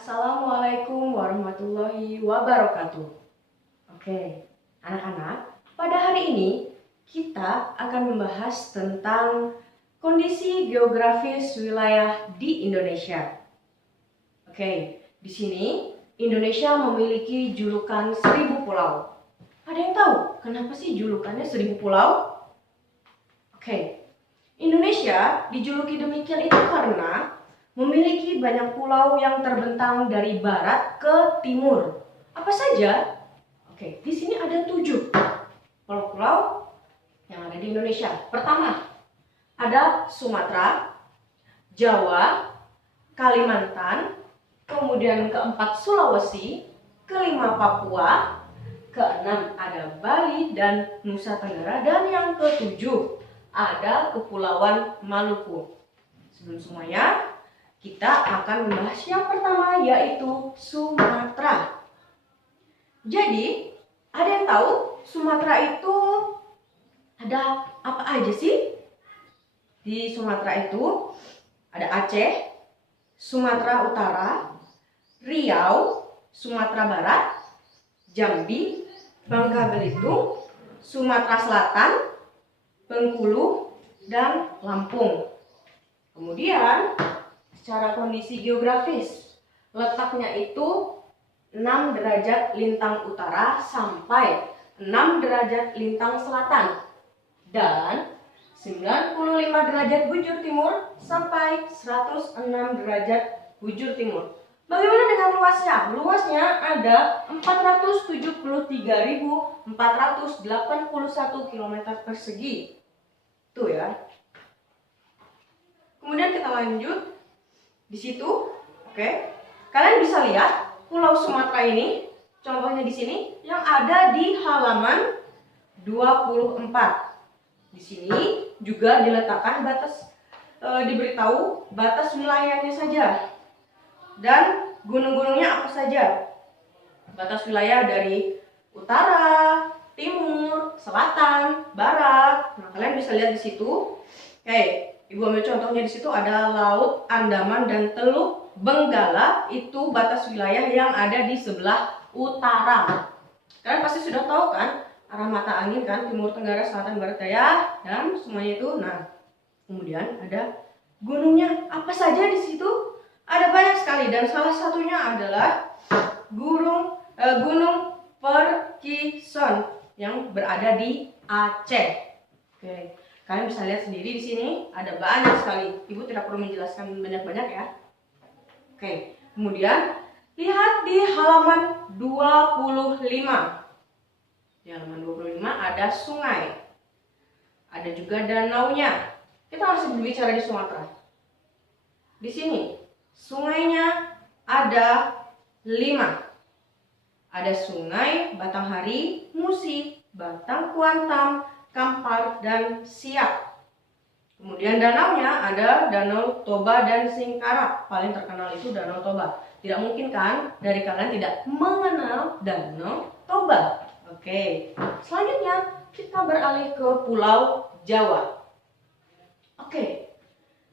Assalamualaikum warahmatullahi wabarakatuh. Oke, anak-anak, pada hari ini kita akan membahas tentang kondisi geografis wilayah di Indonesia. Oke, di sini Indonesia memiliki julukan 1000 pulau. Ada yang tahu kenapa sih julukannya 1000 pulau? Oke, Indonesia dijuluki demikian itu karena memiliki banyak pulau yang terbentang dari barat ke timur. Apa saja? Oke, di sini ada 7 pulau-pulau yang ada di Indonesia. Pertama, ada Sumatera, Jawa, Kalimantan, kemudian keempat Sulawesi, kelima Papua, keenam ada Bali dan Nusa Tenggara, dan yang ketujuh ada Kepulauan Maluku. Sebelum semuanya, kita akan membahas yang pertama, yaitu Sumatera. Jadi, ada yang tahu Sumatera itu ada apa aja sih? Di Sumatera itu ada Aceh, Sumatera Utara, Riau, Sumatera Barat, Jambi, Bangka Belitung, Sumatera Selatan, Bengkulu, dan Lampung. Kemudian secara kondisi geografis, letaknya itu 6 derajat lintang utara sampai 6 derajat lintang selatan dan 95 derajat bujur timur sampai 106 derajat bujur timur. Bagaimana dengan luasnya? Luasnya ada 473.481 km persegi. Tuh ya. Kemudian kita lanjut. Di situ, oke. Kalian bisa lihat Pulau Sumatera ini, contohnya di sini yang ada di halaman 24. Di sini juga diletakkan batas, diberitahu batas wilayahnya saja dan gunung-gunungnya apa saja. Batas wilayah dari utara, timur, selatan, barat. Nah, kalian bisa lihat di situ. Oke. Ibu ambil contohnya di situ ada Laut Andaman dan Teluk Benggala, itu batas wilayah yang ada di sebelah utara. Kalian pasti sudah tahu kan arah mata angin kan, timur, tenggara, selatan, barat, daya, dan semuanya itu. Nah, kemudian ada gunungnya apa saja di situ? Ada banyak sekali dan salah satunya adalah Gunung Perkison yang berada di Aceh. Oke. Kalian bisa lihat sendiri di sini ada banyak sekali. Ibu tidak perlu menjelaskan banyak-banyak ya. Oke, kemudian lihat di halaman 25. Di halaman 25 ada sungai. Ada juga danaunya. Kita masih berbicara di Sumatera. Di sini sungainya ada 5. Ada Sungai Batanghari, Musi, Batang Kuantan, Kampar, dan Siak. Kemudian danaunya ada Danau Toba dan Singkarak. Paling terkenal itu Danau Toba. Tidak mungkin kan dari kalian tidak mengenal Danau Toba. Oke, selanjutnya kita beralih ke Pulau Jawa. Oke,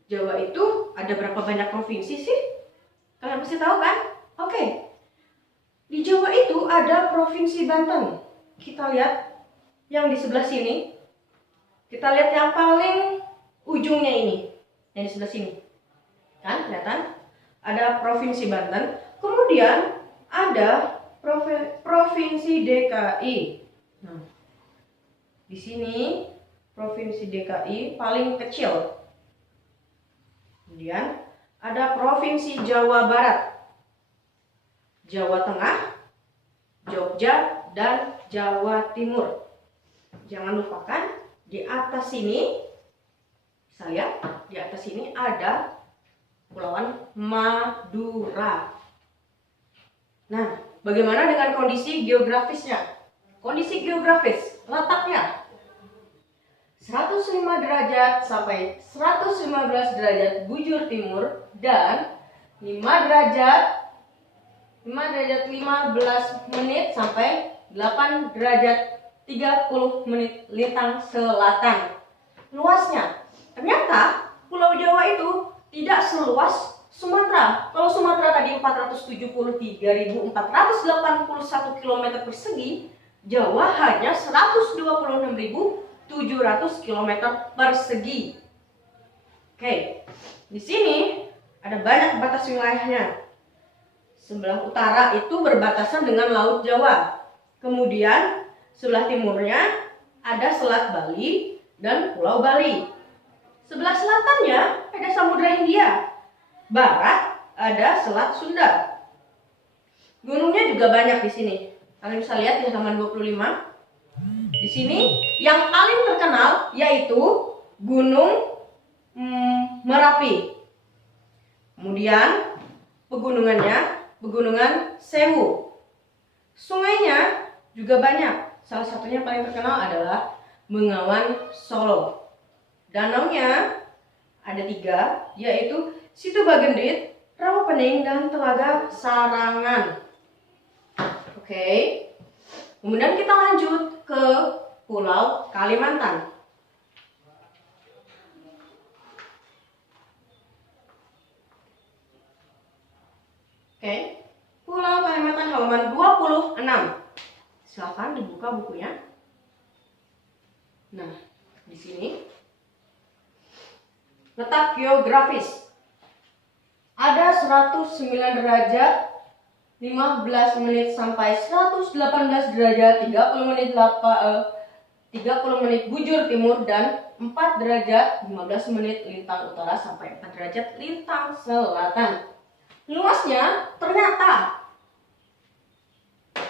Jawa itu ada berapa banyak provinsi sih? Kalian pasti tahu kan? Oke, di Jawa itu ada Provinsi Banten. Kita lihat yang di sebelah sini. Kita lihat yang paling ujungnya ini, yang di sebelah sini. Kan, kelihatan? Ada Provinsi Banten. Kemudian ada Provinsi DKI. Nah, di sini Provinsi DKI paling kecil. Kemudian ada Provinsi Jawa Barat, Jawa Tengah, Jogja, dan Jawa Timur. Jangan lupakan di atas sini, bisa lihat di atas sini ada Kepulauan Madura. Nah, bagaimana dengan kondisi geografisnya? Kondisi geografis letaknya 105 derajat sampai 115 derajat bujur timur dan 5 derajat 15 menit sampai 8 derajat 30 menit lintang selatan. Luasnya, ternyata Pulau Jawa itu tidak seluas Sumatera. Kalau Sumatera tadi 4 473.481 km persegi, Jawa hanya 126.700 km persegi. Oke, di sini ada banyak batas wilayahnya. Sebelah utara itu berbatasan dengan Laut Jawa. Kemudian sebelah timurnya ada Selat Bali dan Pulau Bali. Sebelah selatannya ada Samudra Hindia. Barat ada Selat Sunda. Gunungnya juga banyak di sini. Kalian bisa lihat di halaman 25. Di sini yang paling terkenal yaitu Gunung Merapi. Kemudian Pegunungan Sewu. Sungainya juga banyak. Salah satunya paling terkenal adalah Bengawan Solo. Danaunya ada 3, yaitu Situbagendit, Rawapening, dan Telaga Sarangan. Oke. Kemudian kita lanjut ke Pulau Kalimantan. Oke, Pulau Kalimantan halaman 26. Silakan dibuka bukunya. Nah, di sini letak geografis. Ada 109 derajat 15 menit sampai 118 derajat 30 menit bujur timur, dan 4 derajat 15 menit lintang utara sampai 4 derajat lintang selatan. Luasnya ternyata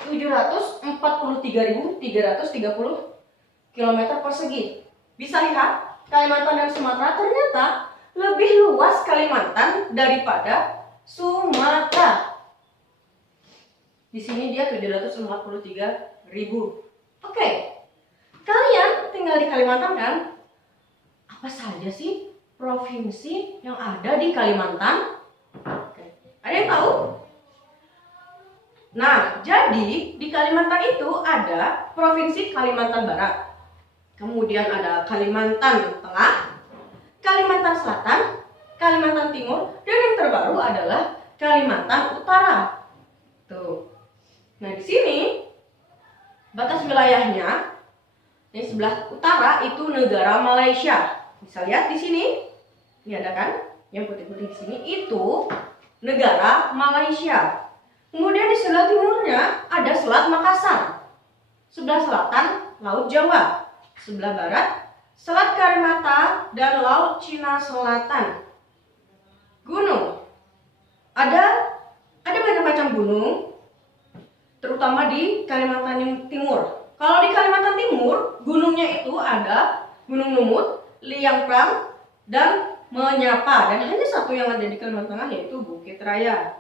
743.330 km persegi. Bisa lihat, Kalimantan dan Sumatera ternyata lebih luas Kalimantan daripada Sumatera. Di sini dia 743.000. Oke, kalian tinggal di Kalimantan kan? Apa saja sih provinsi yang ada di Kalimantan? Ada yang tahu? Nah, jadi di Kalimantan itu ada Provinsi Kalimantan Barat. Kemudian ada Kalimantan Tengah, Kalimantan Selatan, Kalimantan Timur, dan yang terbaru adalah Kalimantan Utara. Tuh. Nah, di sini batas wilayahnya di sebelah utara itu negara Malaysia. Bisa lihat di sini. Ini ada kan? Yang putih-putih di sini itu negara Malaysia. Kemudian di sebelah timurnya ada Selat Makassar. Sebelah selatan Laut Jawa. Sebelah barat Selat Karimata dan Laut Cina Selatan. Gunung. Ada banyak macam gunung, terutama di Kalimantan Timur. Kalau di Kalimantan Timur, gunungnya itu ada Gunung Lumut, Liang Prang, dan Menyapa, dan hanya satu yang ada di Kalimantan Tengah yaitu Bukit Raya.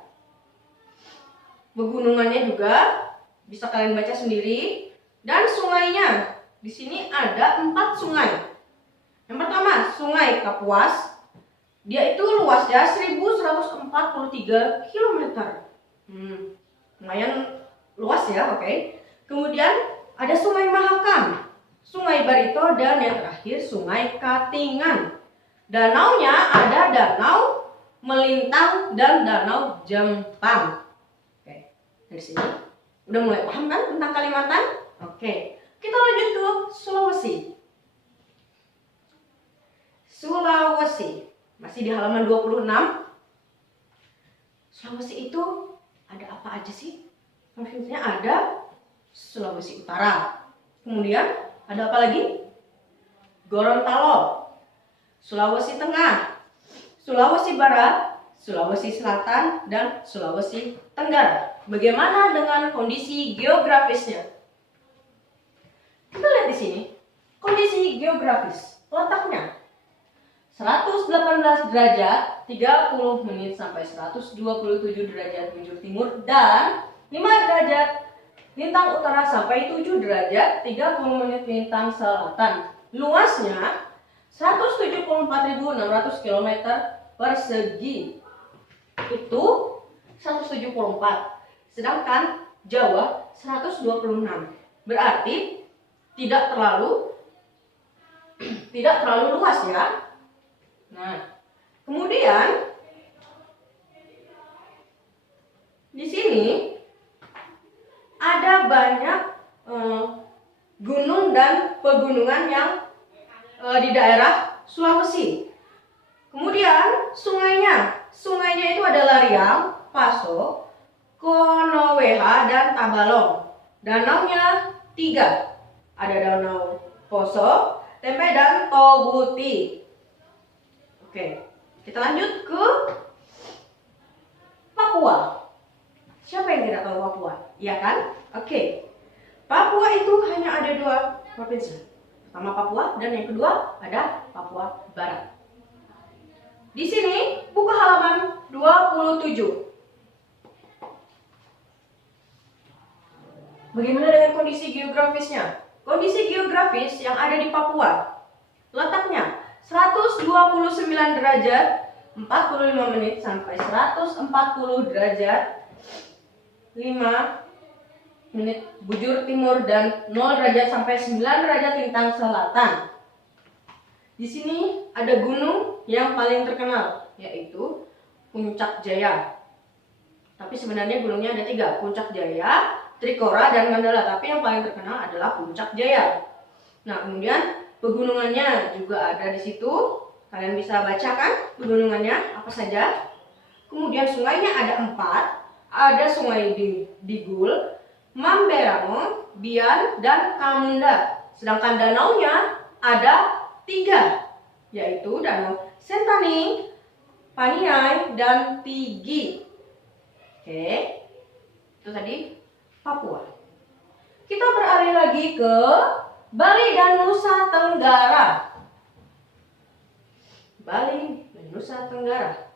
Pegunungannya juga bisa kalian baca sendiri, dan sungainya di sini ada 4 sungai. Yang pertama Sungai Kapuas, dia itu luasnya 1143 km. Lumayan luas ya, oke. Kemudian ada Sungai Mahakam, Sungai Barito, dan yang terakhir Sungai Katingan. Danaunya ada Danau Melintang dan Danau Jempang. Oke, dari sini udah mulai paham kan tentang Kalimantan? Oke, kita lanjut ke Sulawesi. Sulawesi, masih di halaman 26. Sulawesi itu ada apa aja sih? Provinsinya ada Sulawesi Utara. Kemudian ada apa lagi? Gorontalo, Sulawesi Tengah, Sulawesi Barat, Sulawesi Selatan, dan Sulawesi Tenggara. Bagaimana dengan kondisi geografisnya? Kita lihat di sini. Kondisi geografis letaknya 118 derajat 30 menit sampai 127 derajat bujur timur, dan 5 derajat lintang utara sampai 7 derajat 30 menit lintang selatan. Luasnya 174.600 km persegi. Itu 174. Sedangkan Jawa 126. Berarti tidak terlalu luas ya. Nah, kemudian sini ada banyak gunung dan pegunungan yang di daerah Sulawesi. Kemudian sungainya itu adalah Riau, Paso, Konoweha, dan Tabalong. Danaunya 3. Ada Danau Poso, Tempe, dan Tobuti. Oke, kita lanjut ke Papua. Siapa yang tidak tahu Papua? Iya kan? Oke. Papua itu hanya ada 2 provinsi. Pertama Papua dan yang kedua ada Papua Barat. Di sini buka halaman 27. Bagaimana dengan kondisi geografisnya? Kondisi geografis yang ada di Papua letaknya 129 derajat 45 menit sampai 140 derajat 5 menit bujur timur dan 0 derajat sampai 9 derajat lintang selatan. Di sini ada gunung yang paling terkenal, yaitu Puncak Jaya. Tapi sebenarnya gunungnya ada 3, Puncak Jaya, Trikora, dan Mandala. Tapi yang paling terkenal adalah Puncak Jaya. Nah, kemudian pegunungannya juga ada di situ. Kalian bisa baca kan pegunungannya apa saja. Kemudian sungainya ada 4. Ada Sungai Digul, Mamberamo, Bian, dan Kamunda. Sedangkan danaunya ada 3, yaitu Danau Sentani, Paniai, dan Tigi. Oke, itu tadi Papua. Kita beralih lagi ke Bali dan Nusa Tenggara. Bali dan Nusa Tenggara.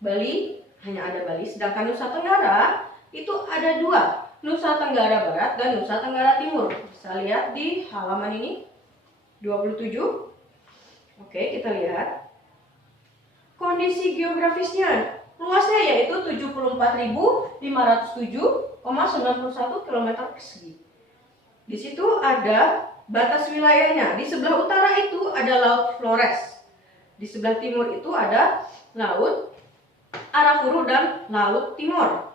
Bali hanya ada Bali, sedangkan Nusa Tenggara itu ada 2, Nusa Tenggara Barat dan Nusa Tenggara Timur. Bisa lihat di halaman ini 27. Oke, kita lihat kondisi geografisnya. Luasnya yaitu 74.507,91 km persegi. Di situ ada batas wilayahnya. Di sebelah utara itu ada Laut Flores. Di sebelah timur itu ada Laut Arafuru dan Laut Timur.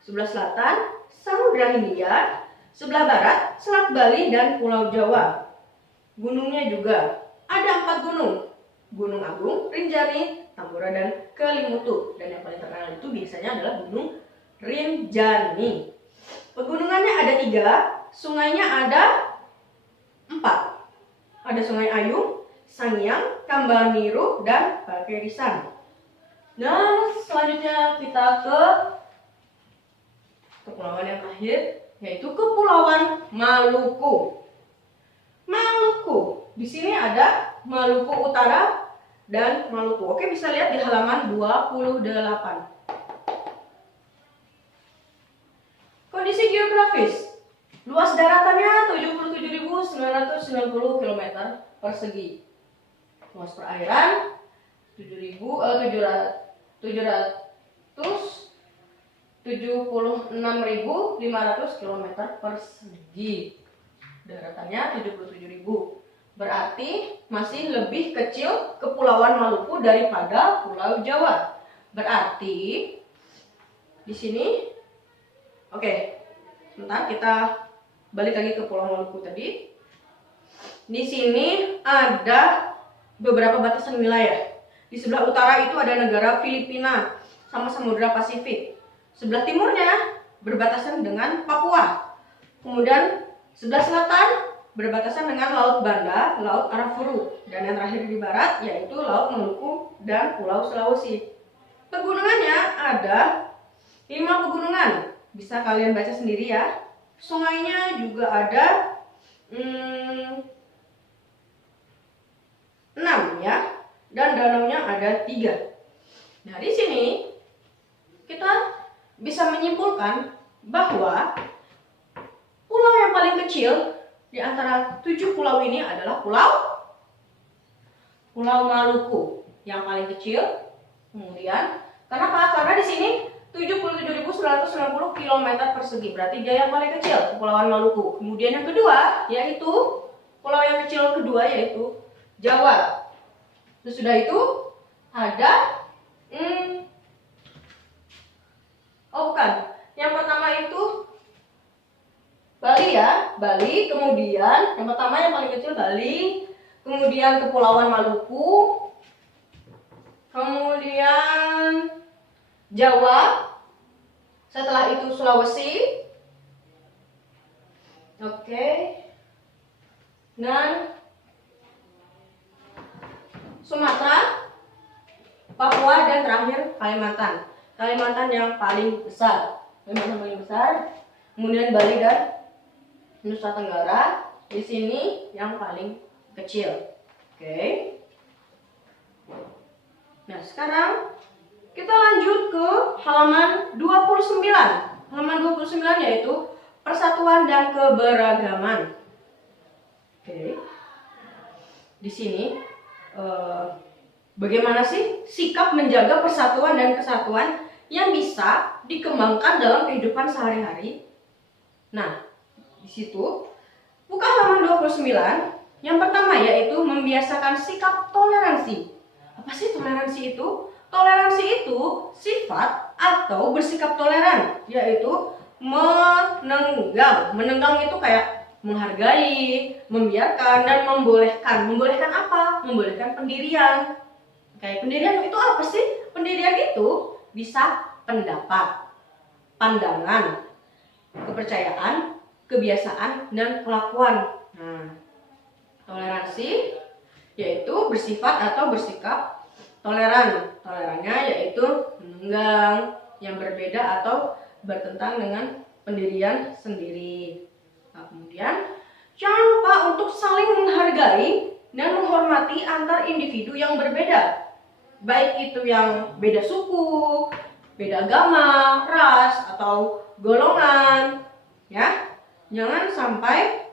Sebelah selatan Samudra Hindia. Sebelah barat Selat Bali dan Pulau Jawa. Gunungnya juga ada 4 gunung. Gunung Agung, Rinjani, Tambora, dan Kelimutu. Dan yang paling terkenal itu biasanya adalah Gunung Rinjani. Pegunungannya ada 3, sungainya ada 4. Ada Sungai Ayung, Sangiang, Kambaniru, dan Pakerisan. Nah, selanjutnya kita ke kepulauan yang terakhir, yaitu Kepulauan Maluku. Maluku, di sini ada Maluku Utara dan Maluku. Oke, bisa lihat di halaman 28. Kondisi geografis. Luas daratannya 77.990 km persegi. Luas perairan 776.500 km persegi. Daratannya 77.000. Berarti masih lebih kecil Kepulauan Maluku daripada Pulau Jawa. Berarti di sini, oke, sebentar kita balik lagi ke Pulau Maluku tadi. Di sini ada beberapa batasan wilayah. Di sebelah utara itu ada negara Filipina sama Samudra Pasifik. Sebelah timurnya berbatasan dengan Papua. Kemudian sebelah selatan berbatasan dengan Laut Banda, Laut Arafuru, dan yang terakhir di barat yaitu Laut Maluku dan Pulau Sulawesi. Pegunungannya ada 5 pegunungan, bisa kalian baca sendiri ya. Sungainya juga ada 6 ya, dan danaunya ada 3. Nah, di sini kita bisa menyimpulkan bahwa pulau yang paling kecil di antara 7 pulau ini adalah Pulau Maluku yang paling kecil. Kemudian, kenapa? Karena di sini 77.990 km persegi, berarti dia yang paling kecil, Kepulauan Maluku. Kemudian yang kedua, yaitu pulau yang kecil kedua yaitu Jawa. Sesudah itu ada kemudian yang pertama yang paling kecil Bali, kemudian Kepulauan Maluku, kemudian Jawa, setelah itu Sulawesi, oke, dan Sumatera, Papua, dan terakhir Kalimantan. Kalimantan yang paling besar, kemudian Bali dan Nusa Tenggara di sini yang paling kecil. Oke. Nah, sekarang kita lanjut ke halaman 29. Halaman 29 yaitu persatuan dan keberagaman. Oke. Di sini bagaimana sih sikap menjaga persatuan dan kesatuan yang bisa dikembangkan dalam kehidupan sehari-hari? Nah, di situ buka halaman 29. Yang pertama yaitu membiasakan sikap toleransi. Apa sih toleransi itu? Toleransi itu sifat atau bersikap toleran, yaitu menenggang. Menenggang itu kayak menghargai, membiarkan, dan membolehkan. Membolehkan apa? Membolehkan pendirian. Kayak pendirian itu apa sih? Pendirian itu bisa pendapat, pandangan, kepercayaan, kebiasaan, dan kelakuan. Nah, toleransi yaitu bersifat atau bersikap toleran. Tolerannya yaitu menenggang yang berbeda atau bertentangan dengan pendirian sendiri. Nah, kemudian jangan lupa untuk saling menghargai dan menghormati antar individu yang berbeda. Baik itu yang beda suku, beda agama, ras, atau golongan. Ya, jangan sampai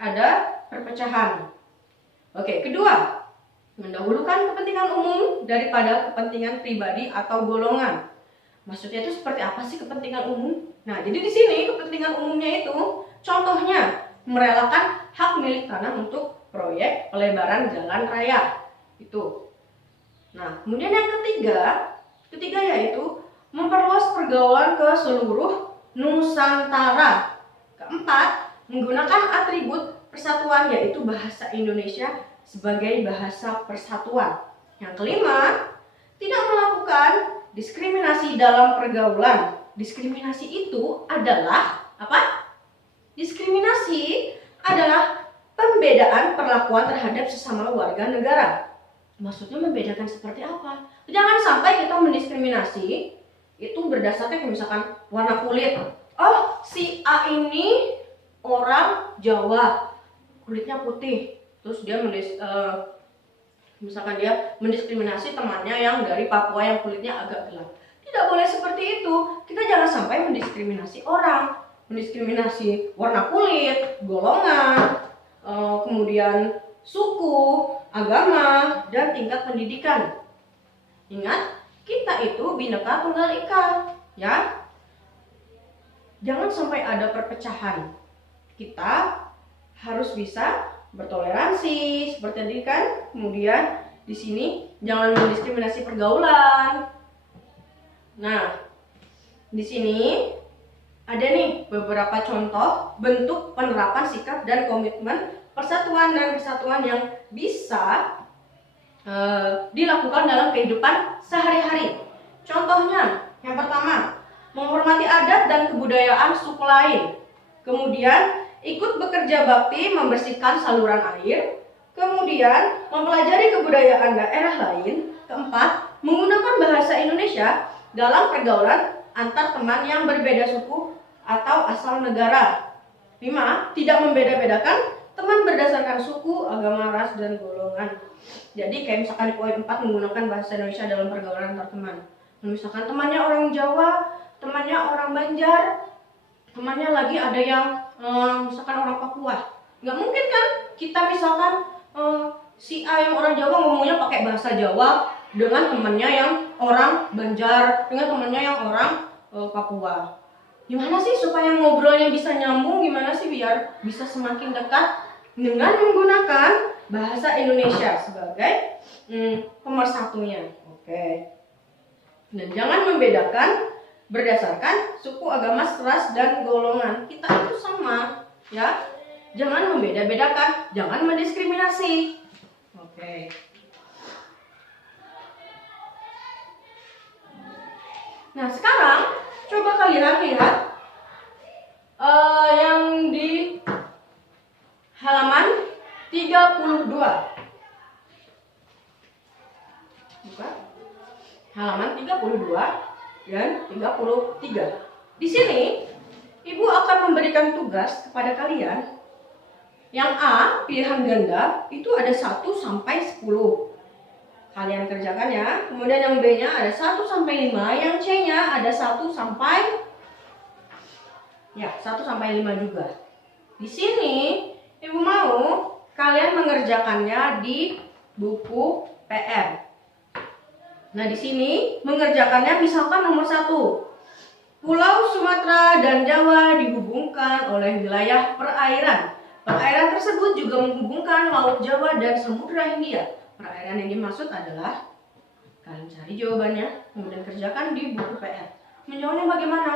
ada perpecahan. Oke, kedua, mendahulukan kepentingan umum daripada kepentingan pribadi atau golongan. Maksudnya itu seperti apa sih kepentingan umum? Nah, jadi di sini kepentingan umumnya itu contohnya merelakan hak milik tanah untuk proyek pelebaran jalan raya. Itu. Nah, kemudian yang ketiga yaitu memperluas pergaulan ke seluruh Nusantara. Keempat, menggunakan atribut persatuan yaitu bahasa Indonesia sebagai bahasa persatuan. Yang kelima, tidak melakukan diskriminasi dalam pergaulan. Diskriminasi itu adalah apa? Diskriminasi adalah pembedaan perlakuan terhadap sesama warga negara. Maksudnya membedakan seperti apa? Jangan sampai kita mendiskriminasi itu berdasarkan misalkan warna kulit. Oh, si A ini orang Jawa, kulitnya putih, terus dia misalkan dia mendiskriminasi temannya yang dari Papua yang kulitnya agak gelap. Tidak boleh seperti itu. Kita jangan sampai mendiskriminasi orang, mendiskriminasi warna kulit, golongan, kemudian suku, agama, dan tingkat pendidikan. Ingat, kita itu Bhinneka Tunggal Ika, ya. Jangan sampai ada perpecahan. Kita harus bisa bertoleransi seperti tadi kan. Kemudian di sini jangan mendiskriminasi pergaulan. Nah, di sini ada nih beberapa contoh bentuk penerapan sikap dan komitmen persatuan dan kesatuan yang bisa dilakukan dalam kehidupan sehari-hari. Contohnya, yang pertama, menghormati adat dan kebudayaan suku lain. Kemudian, ikut bekerja bakti membersihkan saluran air. Kemudian, mempelajari kebudayaan daerah lain. Keempat, menggunakan bahasa Indonesia dalam pergaulan antar teman yang berbeda suku atau asal negara. 5. Tidak membeda-bedakan teman berdasarkan suku, agama, ras, dan golongan. Jadi kayak misalkan di poin 4 menggunakan bahasa Indonesia dalam pergaulan antar teman. Misalkan temannya orang Jawa, temannya orang Banjar, temannya lagi ada yang misalkan orang Papua. Nggak mungkin kan kita misalkan si A yang orang Jawa ngomongnya pakai bahasa Jawa dengan temannya yang orang Banjar, dengan temannya yang orang Papua. Gimana sih supaya ngobrolnya bisa nyambung? Gimana sih biar bisa semakin dekat? Dengan menggunakan bahasa Indonesia sebagai pemersatunya. Oke. Dan jangan membedakan berdasarkan suku, agama, ras, dan golongan. Kita itu sama, ya. Jangan membeda-bedakan, jangan mendiskriminasi. Oke. Nah, sekarang coba kalian lihat yang di halaman 32. Buka. Halaman 32 dan 33. Di sini Ibu akan memberikan tugas kepada kalian. Yang A, pilihan ganda, itu ada 1 sampai 10. Kalian kerjakan ya. Kemudian yang B-nya ada 1 sampai 5, yang C-nya ada 1 sampai 5 juga. Di sini Ibu mau kalian mengerjakannya di buku PR. Nah, di sini mengerjakannya misalkan nomor 1. Pulau Sumatera dan Jawa dihubungkan oleh wilayah perairan. Perairan tersebut juga menghubungkan Laut Jawa dan Samudra Hindia. Perairan yang dimaksud adalah, kalian cari jawabannya, kemudian kerjakan di buku PR. Menjawabnya bagaimana?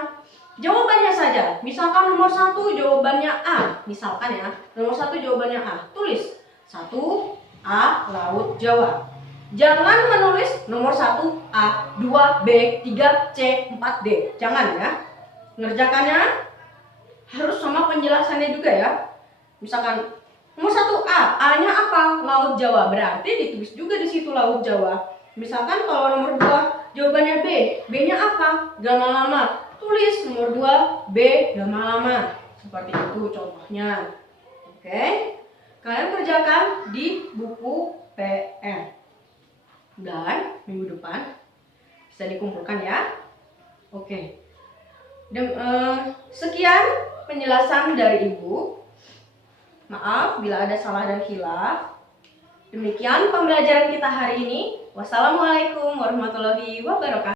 Jawabannya saja. Misalkan nomor 1 jawabannya A. Misalkan ya, nomor 1 jawabannya A. Tulis 1 A Laut Jawa. Jangan menulis nomor 1 A, 2 B, 3 C, 4 D. Jangan ya. Mengerjakannya harus sama penjelasannya juga ya. Misalkan nomor 1 A, A-nya apa? Laut Jawa. Berarti ditulis juga di situ Laut Jawa. Misalkan kalau nomor 2 jawabannya B, B-nya apa? Gama lama. Tulis nomor 2 B, gama lama. Seperti itu contohnya. Oke. Kalian kerjakan di buku PR. Dan minggu depan bisa dikumpulkan ya. Oke. Sekian penjelasan dari Ibu. Maaf bila ada salah dan khilaf. Demikian pembelajaran kita hari ini. Wassalamualaikum warahmatullahi wabarakatuh.